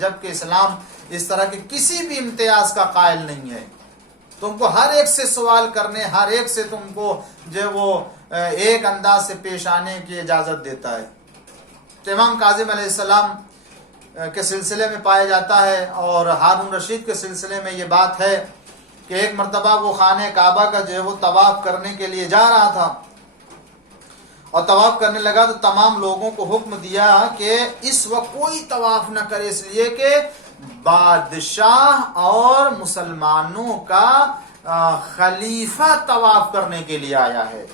جبکہ اسلام اس طرح کے کسی بھی امتیاز کا قائل نہیں ہے. تم کو ہر ایک سے سوال کرنے، ہر ایک سے تم کو جو وہ ایک انداز سے پیش آنے کی اجازت دیتا ہے. تو امام کاظم علیہ السلام کے سلسلے میں پایا جاتا ہے، اور ہارون رشید کے سلسلے میں یہ بات ہے کہ ایک مرتبہ وہ خانہ کعبہ کا جو ہے وہ طواف کرنے کے لیے جا رہا تھا، اور طواف کرنے لگا تو تمام لوگوں کو حکم دیا کہ اس وقت کوئی طواف نہ کرے، اس لیے کہ بادشاہ اور مسلمانوں کا خلیفہ طواف کرنے کے لیے آیا ہے.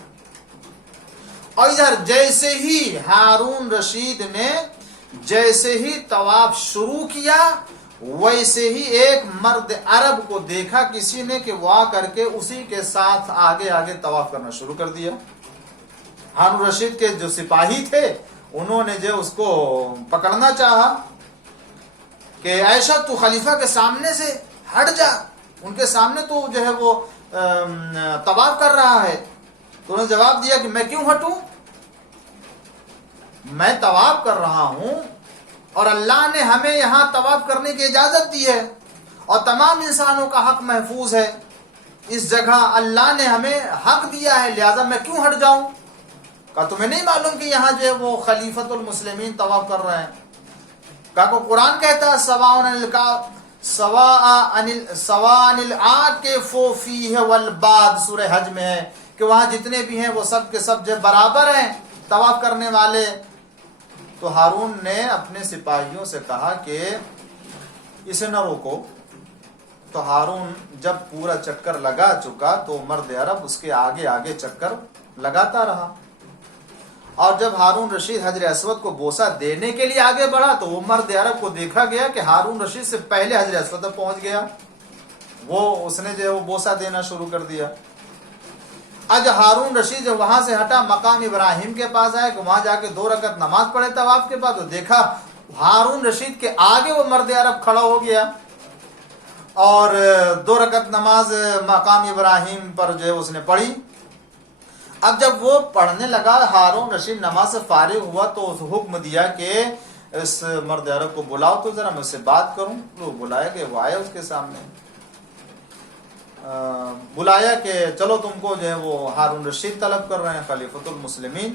اور ادھر جیسے ہی ہارون رشید نے جیسے ہی طواف شروع کیا، ویسے ہی ایک مرد عرب کو دیکھا کسی نے کہ وہ آ کر کے اسی کے ساتھ آگے آگے طواف کرنا شروع کر دیا. ہارون رشید کے جو سپاہی تھے انہوں نے جو اس کو پکڑنا چاہا کہ ایسا تو خلیفہ کے سامنے سے ہٹ جا، ان کے سامنے تو جو ہے وہ طواف کر رہا ہے. تو انہوں نے جواب دیا کہ میں کیوں ہٹوں، میں طواف کر رہا ہوں اور اللہ نے ہمیں یہاں طواف کرنے کی اجازت دی ہے اور تمام انسانوں کا حق محفوظ ہے. اس جگہ اللہ نے ہمیں حق دیا ہے، لہذا میں کیوں ہٹ جاؤں. کہا تمہیں نہیں معلوم کہ یہاں جو ہے وہ خلیفۃ المسلمین طواف کر رہے ہیں. کہا کو قرآن کہتا ہے سواء العاکف فیہ والباد، سورہ حج میں ہے کہ وہاں جتنے بھی ہیں وہ سب کے سب جو برابر ہیں طواف کرنے والے. تو ہارون نے اپنے سپاہیوں سے کہا کہ اسے نہ روکو. تو ہارون جب پورا چکر لگا چکا تو مرد عرب اس کے آگے آگے چکر لگاتا رہا، اور جب ہارون رشید حجر اسود کو بوسہ دینے کے لیے آگے بڑھا تو وہ مرد عرب کو دیکھا گیا کہ ہارون رشید سے پہلے حجر اسود تک پہنچ گیا، اس نے جو ہے وہ بوسہ دینا شروع کر دیا. آج ہارون رشید جب وہاں سے ہٹا مقام ابراہیم کے پاس آیا کہ وہاں جا کے 2 رکعت نماز پڑھے طواف کے بعد، تو دیکھا ہارون رشید کے آگے وہ مرد عرب کھڑا ہو گیا اور 2 رکعت نماز مقام ابراہیم پر جو ہے اس نے پڑھی. اب جب وہ پڑھنے لگا ہارون رشید نماز سے فارغ ہوا تو اس حکم دیا کہ اس مرد عرب کو بلاؤ تو ذرا مجھ سے بات کروں. وہ بلایا کہ وہ آیا اس کے سامنے، بلایا کہ چلو تم کو جو ہے وہ ہارون رشید طلب کر رہے ہیں خلیفۃ المسلمین.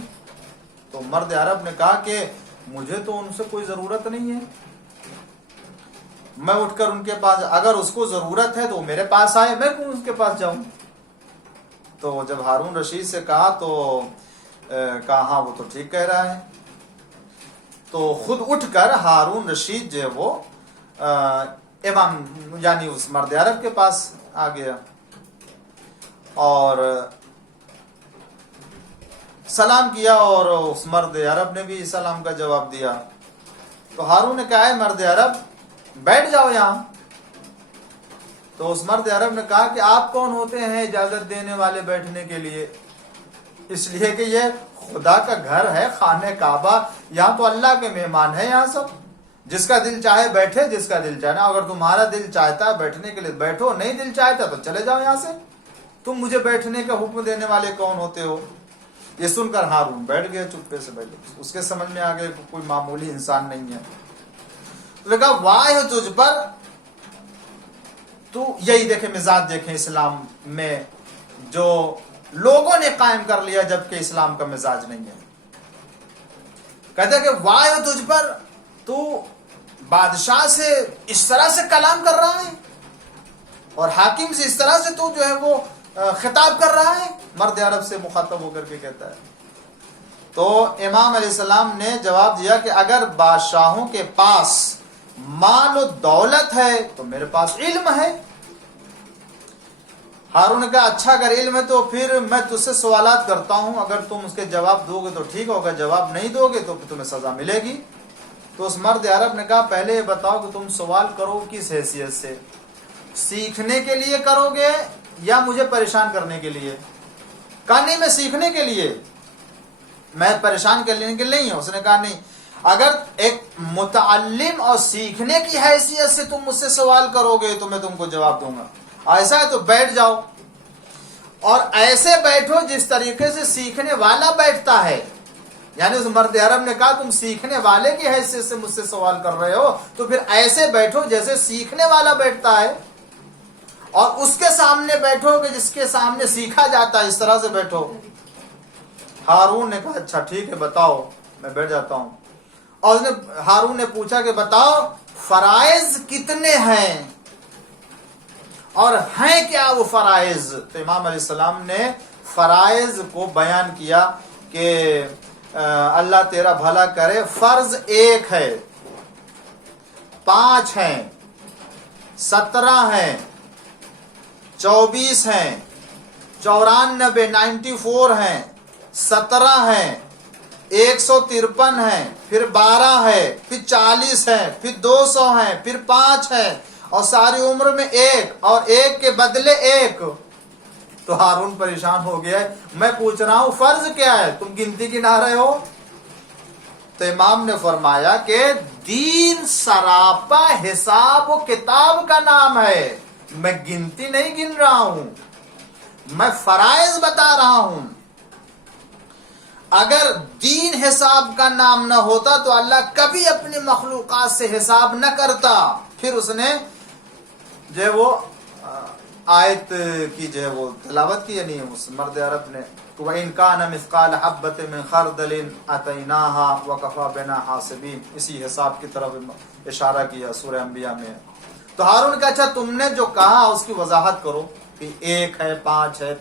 تو مرد عرب نے کہا کہ مجھے تو ان سے کوئی ضرورت نہیں ہے، میں اٹھ کر ان کے پاس، اگر اس کو ضرورت ہے تو وہ میرے پاس آئے، میں کیوں اس کے پاس جاؤں. تو جب ہارون رشید سے کہا تو کہا ہاں وہ تو ٹھیک کہہ رہا ہے. تو خود اٹھ کر ہارون رشید جو ہے وہ امام یعنی اس مرد عرب کے پاس آ گیا اور سلام کیا، اور اس مرد عرب نے بھی سلام کا جواب دیا. تو ہارون نے کہا ہے مرد عرب بیٹھ جاؤ یہاں. تو اس مرد عرب نے کہا کہ آپ کون ہوتے ہیں اجازت دینے والے بیٹھنے کے لیے. اس لیے کہ یہ خدا کا گھر ہے، خانہ کعبہ، یہاں تو اللہ کے مہمان ہیں. یہاں سب جس کا دل چاہے بیٹھے، جس کا دل چاہے نا. اگر تمہارا دل چاہتا ہے بیٹھنے کے لیے بیٹھو، نہیں دل چاہتا تو چلے جاؤ یہاں سے. تم مجھے بیٹھنے کا حکم دینے والے کون ہوتے ہو. یہ سن کر ہارون بیٹھ گئے، چپے سے بیٹھ گئے. اس کے سمجھ میں آ گئے کوئی معمولی انسان نہیں ہے. لگا واہ تجھ پر تو یہی دیکھیں مزاج دیکھیں اسلام میں جو لوگوں نے قائم کر لیا جبکہ اسلام کا مزاج نہیں ہے. کہتے کہ واہ تجھ پر تو بادشاہ سے اس طرح سے کلام کر رہا ہے اور حاکم سے اس طرح سے تو جو ہے وہ خطاب کر رہا ہے. مرد عرب سے مخاطب ہو کر کے کہتا ہے. تو امام علیہ السلام نے جواب دیا کہ اگر بادشاہوں کے پاس مال و دولت ہے تو میرے پاس علم ہے. ہارون نے کہا اچھا اگر علم ہے تو پھر میں تجھ سے سوالات کرتا ہوں، اگر تم اس کے جواب دو گے تو ٹھیک ہوگا، جواب نہیں دو گے تو پھر تمہیں سزا ملے گی. تو اس مرد عرب نے کہا پہلے یہ بتاؤ کہ تم سوال کرو کس حیثیت سے، سیکھنے کے لیے کرو گے یا مجھے پریشان کرنے کے لیے. کہا نہیں میں سیکھنے کے لیے، میں پریشان کرنے کے لیے نہیں ہوں. اس نے کہا نہیں، اگر ایک متعلم اور سیکھنے کی حیثیت سے تم مجھ سے سوال کرو گے تو میں تم کو جواب دوں گا. ایسا ہے تو بیٹھ جاؤ اور ایسے بیٹھو جس طریقے سے سیکھنے والا بیٹھتا ہے. یعنی اس مرد عرب نے کہا تم سیکھنے والے کی حیثیت سے مجھ سے سوال کر رہے ہو تو پھر ایسے بیٹھو جیسے سیکھنے والا بیٹھتا ہے، اور اس کے سامنے بیٹھو کہ جس کے سامنے سیکھا جاتا ہے، اس طرح سے بیٹھو۔ ہارون نے کہا اچھا ٹھیک ہے بتاؤ، میں بیٹھ جاتا ہوں۔ اور ہارون نے پوچھا کہ بتاؤ فرائض کتنے ہیں اور ہیں کیا وہ فرائض؟ تو امام علیہ السلام نے فرائض کو بیان کیا کہ اللہ تیرا بھلا کرے، فرض 1 ہے، 5 ہیں، 17 ہیں، 24 ہیں، 94 94 ہیں، 17 ہیں، 153 ہیں، پھر 12 ہے، پھر 40 ہیں، پھر 200 ہیں، پھر 5 ہیں، اور ساری عمر میں 1 اور 1 کے بدلے 1۔ تو ہارون پریشان ہو گیا، میں پوچھ رہا ہوں فرض کیا ہے، تم گنتی گنا رہے ہو؟ تو امام نے فرمایا کہ دین سراپا حساب و کتاب کا نام ہے، میں گنتی نہیں گن رہا ہوں، میں فرائض بتا رہا ہوں۔ اگر دین حساب کا نام نہ ہوتا تو اللہ کبھی اپنی مخلوقات سے حساب نہ کرتا۔ پھر اس نے جو ہے وہ آیت کی جو ہے وہ تلاوت کی، یعنی اس مرد عرب نے وَإِنْ كَانَ مِثْقَالَ حَبَّةٍ مِّنْ خَرْدَلٍ أَتَيْنَاهَا وَكَفَىٰ بِنَا حَاسِبِينَ، اسی حساب کی طرف اشارہ کیا سورہ انبیاء میں۔ تو ہارون کا اچھا تم نے جو کہا اس کی وضاحت کرو کہ 1 ہے، 5 ہے،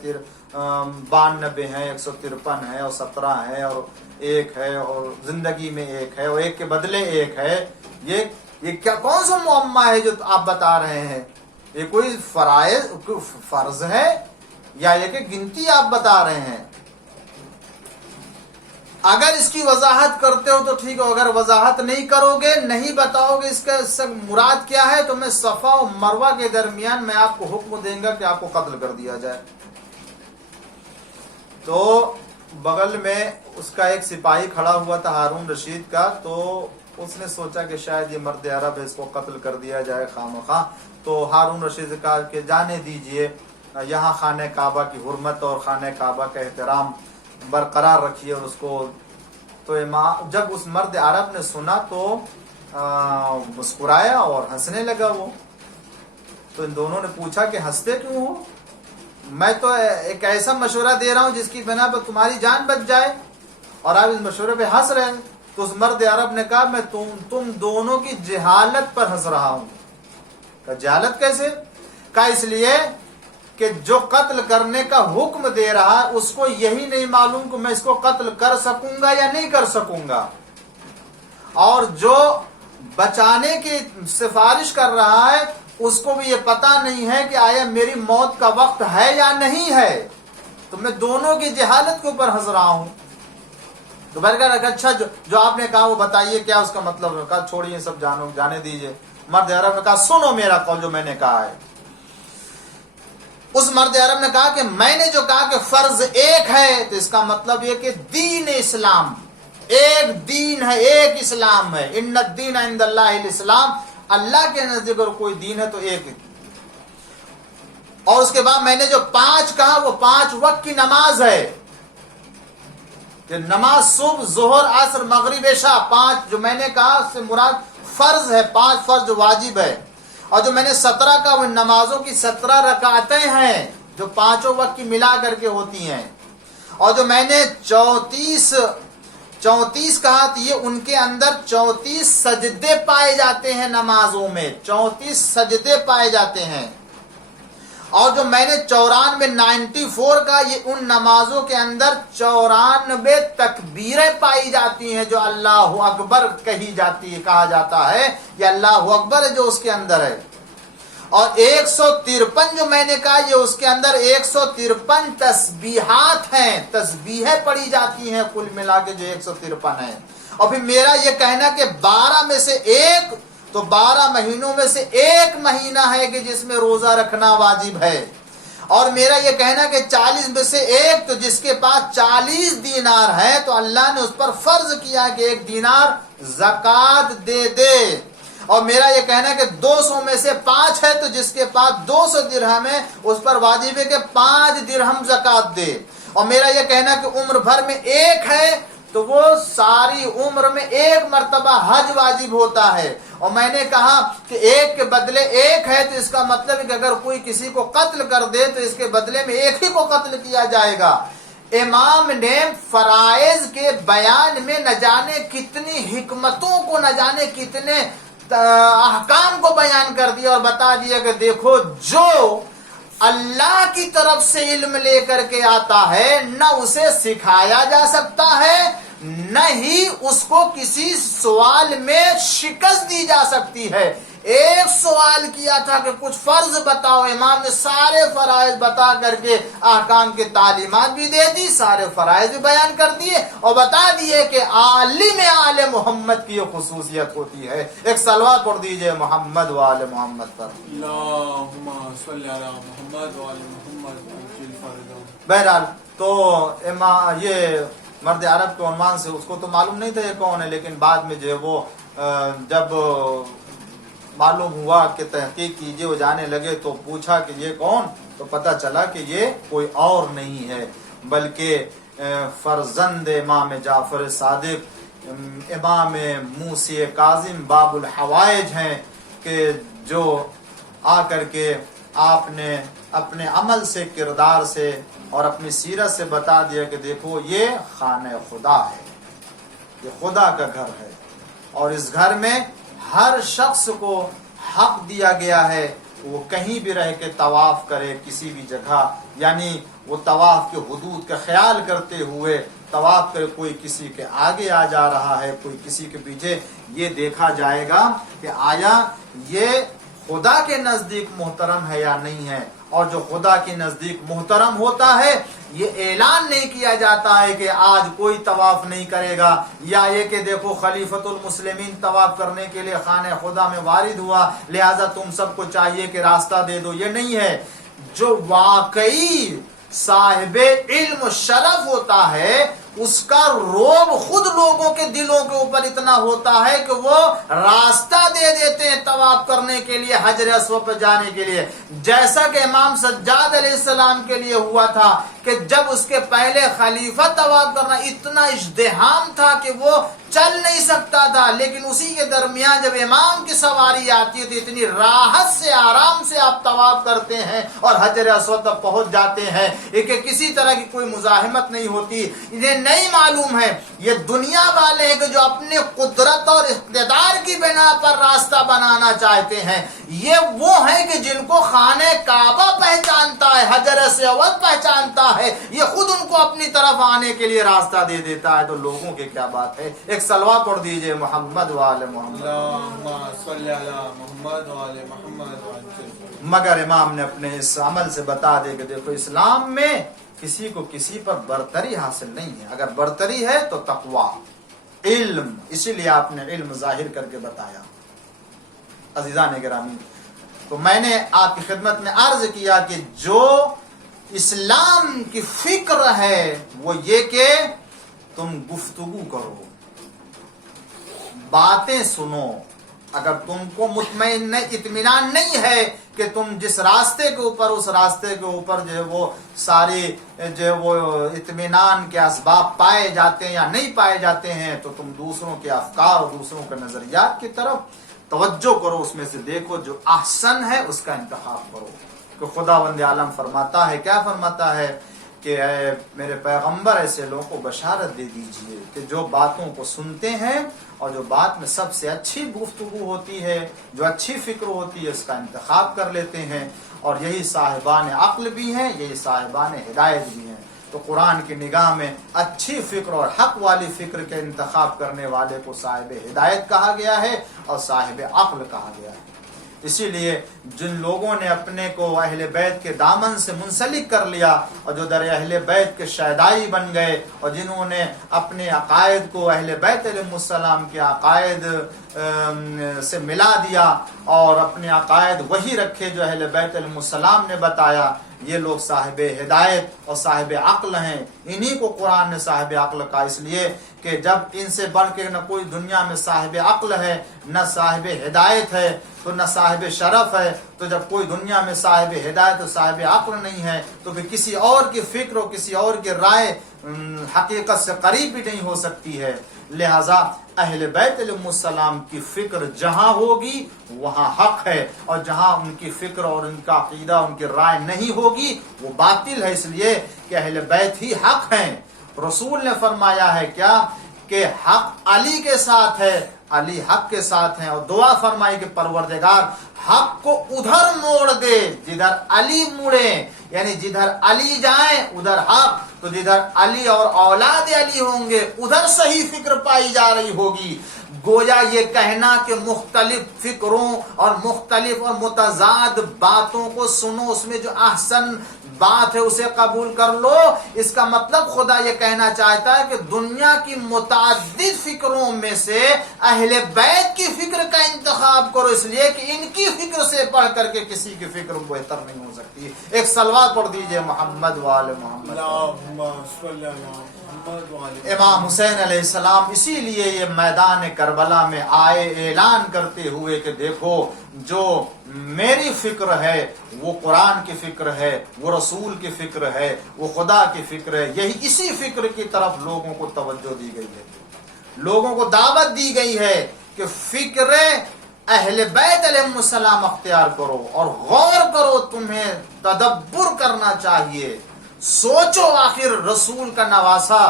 92 ہے، 153 ہے، اور 17 ہے، اور 1 ہے، اور زندگی میں 1 ہے، اور 1 کے بدلے 1 ہے، یہ کیا کون سا معمہ ہے جو آپ بتا رہے ہیں؟ یہ کوئی فرض ہے یا یہ کہ گنتی آپ بتا رہے ہیں؟ اگر اس کی وضاحت کرتے ہو تو ٹھیک ہے، اگر وضاحت نہیں کرو گے، نہیں بتاؤ گے اس کا مراد کیا ہے، تو میں صفا و مروہ کے درمیان میں آپ کو حکم دیں گا کہ آپ کو قتل کر دیا جائے۔ تو بغل میں اس کا ایک سپاہی کھڑا ہوا تھا ہارون رشید کا، تو اس نے سوچا کہ شاید یہ مرد عرب ہے، اس کو قتل کر دیا جائے خامخواہ۔ تو ہارون رشید کہا کہ جانے دیجئے، یہاں خانہ کعبہ کی حرمت اور خانہ کعبہ کا احترام برقرار رکھیے، اور اس کو تو جب اس مرد عرب نے سنا تو مسکرایا اور ہنسنے لگا وہ۔ تو ان دونوں نے پوچھا کہ ہنستے کیوں ہو؟ میں تو ایک ایسا مشورہ دے رہا ہوں جس کی بنا پر تمہاری جان بچ جائے، اور آپ اس مشورے پہ ہنس رہے ہیں۔ تو اس مرد عرب نے کہا میں تم دونوں کی جہالت پر ہنس رہا ہوں۔ کہا جہالت کیسے؟ کہا اس لیے کہ جو قتل کرنے کا حکم دے رہا ہے اس کو یہی نہیں معلوم کہ میں اس کو قتل کر سکوں گا یا نہیں کر سکوں گا، اور جو بچانے کی سفارش کر رہا ہے اس کو بھی یہ پتا نہیں ہے کہ آیا میری موت کا وقت ہے یا نہیں ہے۔ تو میں دونوں کی جہالت کے اوپر ہنس رہا ہوں۔ تو میں نے کہا اچھا جو آپ نے کہا وہ بتائیے کیا اس کا مطلب ہے؟ کہا چھوڑیے سب، جانے دیجئے۔ مرد عرب نے کہا سنو میرا قول جو میں نے کہا ہے۔ اس مرد عرب نے کہا کہ میں نے جو کہا کہ فرض 1 ہے، تو اس کا مطلب یہ کہ دین اسلام ایک دین ہے، ایک اسلام ہے۔ ان الدین عند اللہ الاسلام، اللہ کے نزدیک اگر کوئی دین ہے تو ایک ہے۔ اور اس کے بعد میں نے جو 5 کہا وہ 5 وقت کی نماز ہے، کہ نماز صبح، ظہر، عصر، مغرب، عشاء، 5 جو میں نے کہا اس سے مراد فرض ہے، 5 فرض جو واجب ہے۔ اور جو میں نے 17 کا وہ نمازوں کی 17 رکعتیں ہیں جو 5 وقت کی ملا کر کے ہوتی ہیں۔ اور جو میں نے 34 کہا تو یہ ان کے اندر 34 سجدے پائے جاتے ہیں، نمازوں میں 34 سجدے پائے جاتے ہیں۔ اور جو میں نے 94 کا، یہ ان نمازوں کے اندر 94 تکبیریں پائی جاتی ہیں جو اللہ اکبر کہا جاتا ہے، یہ اللہ اکبر ہے جو اس کے اندر ہے۔ اور 153 جو میں نے کہا یہ اس کے اندر 153 تسبیحات ہیں، تسبیحیں پڑھی جاتی ہیں کل ملا کے جو 153 ہیں۔ اور پھر میرا یہ کہنا کہ 12 میں سے ایک، تو 12 مہینوں میں سے ایک مہینہ ہے کہ جس میں روزہ رکھنا واجب ہے۔ اور میرا یہ کہنا کہ 40 میں سے ایک، تو جس کے پاس 40 دینار ہے تو اللہ نے اس پر فرض کیا کہ 1 دینار زکوٰۃ دے دے۔ اور میرا یہ کہنا کہ 200 میں سے 5 ہے، تو جس کے پاس 200 درہم ہے اس پر واجب ہے کہ 5 درہم زکوٰۃ دے۔ اور میرا یہ کہنا کہ عمر بھر میں 1 ہے تو وہ ساری عمر میں ایک مرتبہ حج واجب ہوتا ہے. اور میں نے کہا کہ ایک کے بدلے ایک ہے تو اس کا مطلب ہے کہ اگر کوئی کسی کو قتل کر دے تو اس کے بدلے میں ایک ہی کو قتل کیا جائے گا. امام نے فرائض کے بیان میں نہ جانے کتنی حکمتوں کو، نہ جانے کتنے احکام کو بیان کر دیا اور بتا دیا کہ دیکھو جو اللہ کی طرف سے علم لے کر کے آتا ہے نہ اسے سکھایا جا سکتا ہے نہ ہی اس کو کسی سوال میں شکست دی جا سکتی ہے. ایک سوال کیا تھا کہ کچھ فرض بتاؤ، امام نے سارے فرائض بتا کر کے احکام کی تعلیمات بھی دے دی، سارے فرائض بھی بیان کر دیے اور بتا دیے کہ عالم آل محمد کی یہ خصوصیت ہوتی ہے. ایک صلوات پڑھ دیجئے محمد و آل محمد پر. اللہم صلی علی محمد و آل محمد. بہرحال تو یہ مرد عرب کے عنوان سے اس کو تو معلوم نہیں تھا یہ کون ہے، لیکن بعد میں جو ہے وہ جب معلوم ہوا کہ تحقیق کیجئے وہ جانے لگے تو پوچھا کہ یہ کون، تو پتہ چلا کہ یہ کوئی اور نہیں ہے بلکہ فرزند امام جعفر صادق، امام موسی کاظم باب الحوائج ہیں، کہ جو آ کر کے آپ نے اپنے عمل سے، کردار سے اور اپنی سیرت سے بتا دیا کہ دیکھو یہ خانہ خدا ہے، یہ خدا کا گھر ہے اور اس گھر میں ہر شخص کو حق دیا گیا ہے وہ کہیں بھی رہ کے طواف کرے کسی بھی جگہ، یعنی وہ طواف کے حدود کا خیال کرتے ہوئے طواف کرے. کوئی کسی کے آگے آ جا رہا ہے، کوئی کسی کے پیچھے، یہ دیکھا جائے گا کہ آیا یہ خدا کے نزدیک محترم ہے یا نہیں ہے. اور جو خدا کے نزدیک محترم ہوتا ہے یہ اعلان نہیں کیا جاتا ہے کہ آج کوئی طواف نہیں کرے گا، یا یہ کہ دیکھو خلیفۃ المسلمین طواف کرنے کے لیے خانہ خدا میں وارد ہوا لہذا تم سب کو چاہیے کہ راستہ دے دو. یہ نہیں ہے. جو واقعی صاحب علم شرف ہوتا ہے اس کا روب خود لوگوں کے دلوں کے اوپر اتنا ہوتا ہے کہ وہ راستہ دے دیتے ہیں طواف کرنے کے لیے، حجر اسود پر جانے کے لیے. جیسا کہ امام سجاد علیہ السلام کے لیے ہوا تھا کہ جب اس کے پہلے خلیفہ طواف کرنا اتنا ازدحام تھا کہ وہ چل نہیں سکتا تھا، لیکن اسی کے درمیان جب امام کی سواری آتی ہے تو اتنی راحت سے، آرام سے آپ طواف کرتے ہیں اور حجر اسود تک پہنچ جاتے ہیں کہ کسی طرح کی کوئی مزاحمت نہیں ہوتی. انہیں نہیں معلوم ہے، یہ دنیا والے ہیں کہ جو اپنے قدرت اور اقتدار کی بنا پر راستہ بنانا چاہتے ہیں. یہ وہ ہیں کہ جن کو خانہ کعبہ پہچانتا ہے، حجر اسود پہچانتا ہے، یہ خود ان کو اپنی طرف آنے کے لیے راستہ دے دیتا ہے. تو لوگوں کی کیا بات ہے. ایک صلوات پڑھ دیجئے محمد و آل محمد. اللہم صلی علی محمد و آل محمد. مگر امام نے اپنے اس عمل سے بتا دے کہ دیکھو اسلام میں کسی کو کسی پر برتری حاصل نہیں ہے. اگر برتری ہے تو تقوی، علم، اسی لیے آپ نے علم ظاہر کر کے بتایا. عزیزان گرامی، تو میں نے آپ کی خدمت میں عرض کیا کہ جو اسلام کی فکر ہے وہ یہ کہ تم گفتگو کرو، باتیں سنو. اگر تم کو مطمئن اطمینان نہیں ہے کہ تم جس راستے کے اوپر، اس راستے کے اوپر جو ہے وہ ساری جو ہے وہ اطمینان کے اسباب پائے جاتے ہیں یا نہیں پائے جاتے ہیں، تو تم دوسروں کے افکار اور دوسروں کے نظریات کی طرف توجہ کرو، اس میں سے دیکھو جو احسن ہے اس کا انتخاب کرو. کہ خداوند عالم فرماتا ہے، کیا فرماتا ہے کہ اے میرے پیغمبر ایسے لوگوں کو بشارت دے دیجئے کہ جو باتوں کو سنتے ہیں اور جو بات میں سب سے اچھی گفتگو ہوتی ہے، جو اچھی فکر ہوتی ہے، اس کا انتخاب کر لیتے ہیں. اور یہی صاحبان عقل بھی ہیں، یہی صاحبان ہدایت بھی ہیں. تو قرآن کی نگاہ میں اچھی فکر اور حق والی فکر کے انتخاب کرنے والے کو صاحب ہدایت کہا گیا ہے اور صاحب عقل کہا گیا ہے. اسی لیے جن لوگوں نے اپنے کو اہل بیت کے دامن سے منسلک کر لیا اور جو در اہل بیت کے شیدائی بن گئے، اور جنہوں نے اپنے عقائد کو اہل بیت علیہ السلام کے عقائد سے ملا دیا اور اپنے عقائد وہی رکھے جو اہل بیت علیہ السلام نے بتایا، یہ لوگ صاحب ہدایت اور صاحب عقل ہیں. انہی کو قرآن نے صاحب عقل کہا، اس لیے کہ جب ان سے بڑھ کے نہ کوئی دنیا میں صاحب عقل ہے، نہ صاحب ہدایت ہے، تو نہ صاحب شرف ہے، تو جب کوئی دنیا میں صاحب ہدایت و صاحب عقل نہیں ہے تو پھر کسی اور کی فکر و کسی اور کی رائے حقیقت سے قریب بھی نہیں ہو سکتی ہے۔ لہذا اہل بیت علیہ السلام کی فکر جہاں ہوگی وہاں حق ہے، اور جہاں ان کی فکر اور ان کا عقیدہ ان کی رائے نہیں ہوگی وہ باطل ہے، اس لیے کہ اہل بیت ہی حق ہیں۔ رسول نے فرمایا ہے کیا کہ حق علی کے ساتھ ہے، علی حق کے ساتھ ہیں، اور دعا فرمائی کہ پروردگار حق کو ادھر موڑ دے جدھر علی مڑے، یعنی جدھر علی جائیں ادھر حق، تو جدھر علی اور اولاد علی ہوں گے ادھر صحیح فکر پائی جا رہی ہوگی۔ گویا یہ کہنا کہ مختلف فکروں اور مختلف اور متضاد باتوں کو سنو، اس میں جو احسن بات ہے اسے قبول کر لو، اس کا مطلب خدا یہ کہنا چاہتا ہے کہ دنیا کی متعدد فکروں میں سے اہل بیت کی فکر کا انتخاب کرو، اس لیے کہ ان کی فکر سے پڑھ کر کے کسی کی فکر بہتر نہیں ہو سکتی۔ ایک صلوات پڑھ دیجئے محمد وآل محمد۔ اللہم صلی علی محمد وعلی امام حسین علیہ السلام اسی لیے یہ میدان کربلا میں آئے اعلان کرتے ہوئے کہ دیکھو جو میری فکر ہے وہ قرآن کی فکر ہے، وہ رسول کی فکر ہے، وہ خدا کی فکر ہے، یہی اسی فکر کی طرف لوگوں کو توجہ دی گئی ہے، لوگوں کو دعوت دی گئی ہے کہ فکر اہل بیت علیہ السلام اختیار کرو اور غور کرو، تمہیں تدبر کرنا چاہیے، سوچو آخر رسول کا نواسا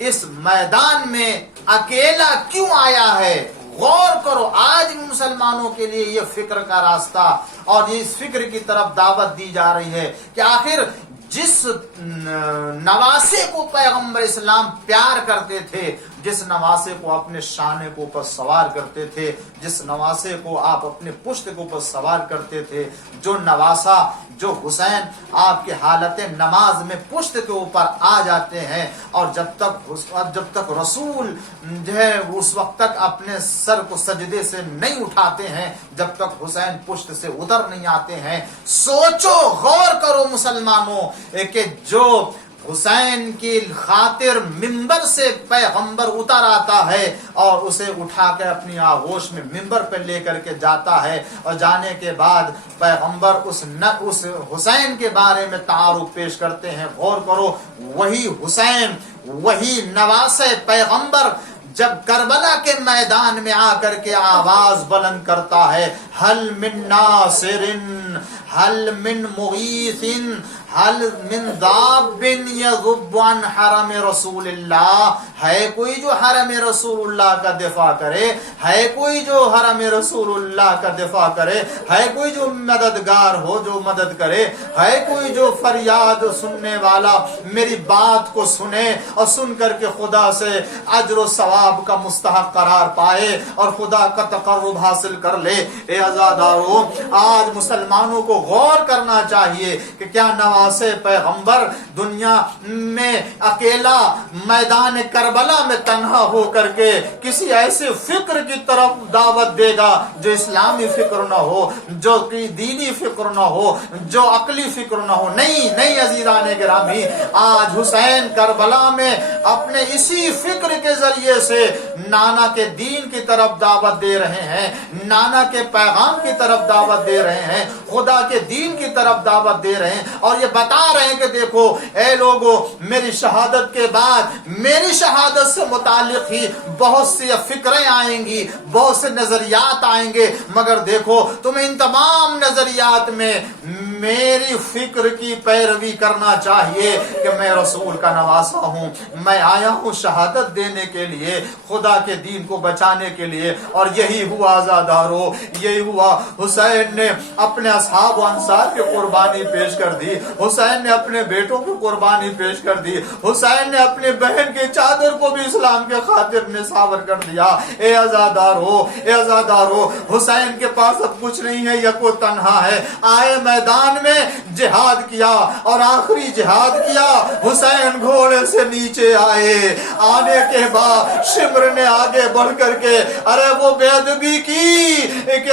اس میدان میں اکیلا کیوں آیا ہے، غور کرو۔ آج مسلمانوں کے لیے یہ فکر کا راستہ اور اس فکر کی طرف دعوت دی جا رہی ہے کہ آخر جس نواسے کو پیغمبر اسلام پیار کرتے تھے، جس نواسے کو اپنے شانے کو اوپر سوار کرتے تھے، جس نواسے کو آپ اپنے پشت کے اوپر سوار کرتے تھے، جو نواسا جو حسین آپ کے حالت نماز میں پشت کے اوپر آ جاتے ہیں، اور جب تک رسول جو ہے اس وقت تک اپنے سر کو سجدے سے نہیں اٹھاتے ہیں، جب تک حسین پشت سے اتر نہیں آتے ہیں۔ سوچو غور کرو مسلمانوں کہ جو حسین کی خاطر ممبر سے پیغمبر اتر آتا ہے اور اسے اٹھا کے اپنی آغوش میں ممبر پہ لے کر کے جاتا ہے، اور جانے کے بعد پیغمبر اس حسین کے بارے میں تعارف پیش کرتے ہیں۔ غور کرو، وہی حسین، وہی نواسے پیغمبر جب کربلا کے میدان میں آ کر کے آواز بلند کرتا ہے، حل من ناصر حل من مغیث حل من ضاب یذب عن حرم رسول اللہ، ہے کوئی جو حرم رسول اللہ کا دفاع کرے، ہے کوئی جو حرم رسول اللہ کا دفاع کرے، ہے کوئی جو مددگار ہو جو مدد کرے، ہے کوئی جو فریاد سننے والا میری بات کو سنے اور سن کر کے خدا سے اجر و ثواب کا مستحق قرار پائے اور خدا کا تقرب حاصل کر لے۔ اے عزادارو، آج مسلمانوں کو غور کرنا چاہیے کہ کیا نواسے پیغمبر دنیا میں اکیلا میدان کربلا میں تنہا ہو کر کے کسی ایسے فکر کی طرف دعوت دے گا جو اسلامی فکر نہ ہو، جو دینی فکر نہ ہو، جو عقلی فکر نہ ہو؟ نہیں عزیزان گرامی، آج حسین کربلا میں اپنے اسی فکر کے ذریعے سے نانا کے دین کی طرف دعوت دے رہے ہیں، نانا کے پیغام کی طرف دعوت دے رہے ہیں، خدا کے دین کی طرف دعوت دے رہے ہیں، اور یہ بتا رہے ہیں کہ دیکھو اے لوگو، میری شہادت کے بعد میری شہادت سے متعلق ہی بہت سی فکریں آئیں گی، بہت سے نظریات آئیں گے، مگر دیکھو تمہیں ان تمام نظریات میں میری فکر کی پیروی کرنا چاہیے کہ میں رسول کا نواسا ہوں، میں آیا ہوں شہادت دینے کے لیے، خدا کے دین کو بچانے کے لیے۔ اور یہی ہوا عزادارو، یہی ہوا، حسین نے اپنے اصحاب و انصار کی قربانی پیش کر دی، حسین نے اپنے بیٹوں کی قربانی پیش کر دی، حسین نے اپنی بہن کی چادر کو بھی اسلام کے خاطر نثار کر دیا۔ اے عزادارو، حسین کے پاس اب کچھ نہیں ہے، یکو تنہا ہے، آئے میدان میں جہاد کیا اور آخری جہاد کیا۔ حسین گھوڑے سے نیچے آئے، آنے کے بعد شمر نے آگے بڑھ کر کے ارے وہ بے ادبی کی کہ